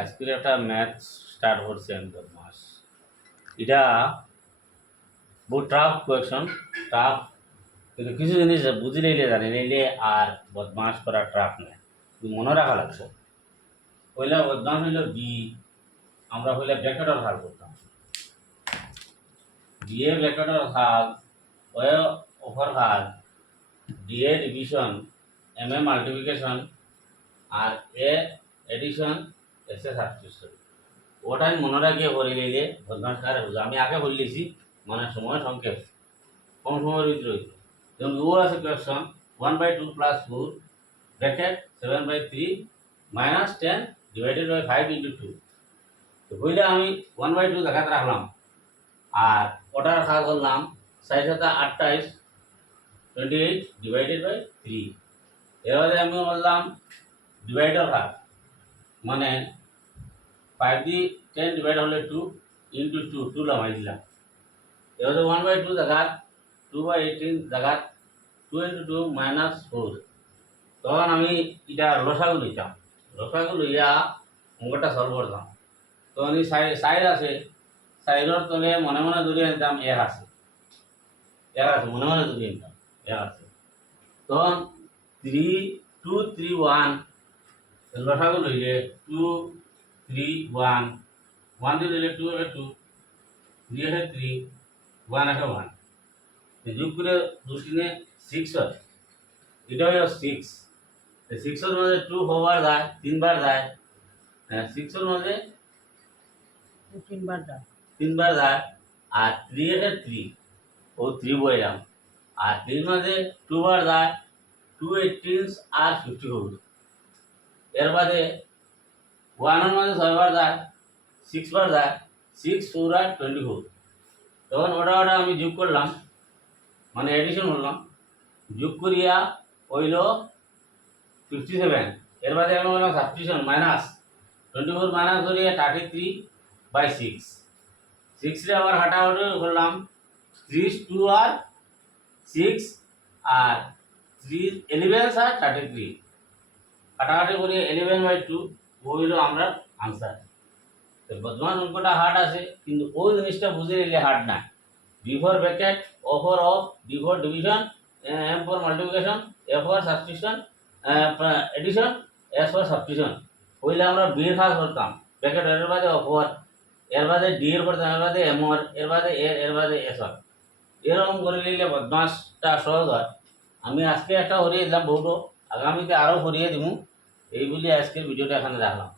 আজকের একটা math start করছে আমি বদমাস। এটা বহু টাফ কোয়েশন, টাফ, কিন্তু কিছু জিনিস বুঝি লইলে জানি নিলে আর বদমাস করা টাফ নয়, মনে রাখা লাগছে। পয়লা বদমাস হইল বি, আমরা পয়লা ব্র্যাকেটের হাল করতাম। বি এ ব্র্যাকেটের হাল, ওয়ে ওভার হাল, ডি এ ডিভিশন, এম এ মাল্টিপ্লিকেশন, আর এ এডিশন, এস এ সাবস্টিটিউশন। ওটা আমি মনে রাখিয়ে করে নিলে বদমাস কারে বুঝো। আমি আগে বলে দিয়েছি, মানে সময় সংক্ষেপ, কম সময়ের ভিতরে হইতো। যেমন ও আছে কোয়েশন 1/2 + 4 ব্র্যাকেট 7/3 - 10 / 5 × 2। তো বইলে আমি 1/2 দেখাতে রাখলাম, আর ওটার কাজ করলাম 4 × 7 = 28 28 / 3। এবারে আমি বললাম ডিভাইডার কাজ, মানে 5 দিয়ে 10 ডিভাইড হলে 2 × 2 লাগাই দিলাম। এবারে 1/2 জায়গাত 2/18 জায়গাত 2 × 2 - 4। তখন আমি এটা লসাগু লইতাম, লসাগু লইয়া অঙ্কটা সলভ করতাম। তখন এই সাইড আছে, সাইডর তলে মনে মনে ধরে নিতাম 1 আছে, 1 আছে, মনে মনে ধরে নিতাম 1 আছে। তখন 3 2 3 1 লসাগু লইলে 2 3 1 1 দিয়ে লইলে 2 এ 2 3 এ 3 1 এ 1, যোগ করে 2 3 6 হয়। এটা হলো 6। 6 এর মধ্যে 2 কবার যায়? 3 বার যায়। 6 এর মধ্যে 3 বার যায়। আর 3 এর 3, ও 3 বইলাম। আর 3 মধ্যে 2 বার যায়, 2 18 আর 54। এর বাদে 1 এর মধ্যে 6 বার যায়, 6 বার যায়, 6 4 আর 24। তখন ওটা আমি যোগ করলাম, মানে এডিশন করলাম। যোগ করিয়া হইল 57। এর বাদে আমি বললাম সাবস্টিটিউশন -24 মাইনাস করিয়া 33/6। 6 রে আবার হাঁটাহাঁটি করলাম, 30 2 আর 6 আর 3 11 আর 33 হাঁটাহাঁটি করে 11/2 হইল আমরা আনসার। তো বর্তমান অঙ্কটা হার্ড আছে, কিন্তু ওই জিনিসটা বুঝে নিলে হার্ড না। B for bracket, O for of, D for division, M for multiplication, A for substitution addition, S for substitution. হইলে আমরা বি এর কাজ করতাম, ব্র্যাকেট এর বাদে অফর, এর বাদে ডি এর করতাম, এর বাদে এম এর বাদে এর বাদে এস। এরকম করে নিলে বদমাসটা সহজ হয়। আমি আজকে একটা হরিয়ে দিলাম বহুটো, আগামীতে আরও হরিয়ে দিব। এই বলে আজকের ভিডিওটা এখানে রাখলাম।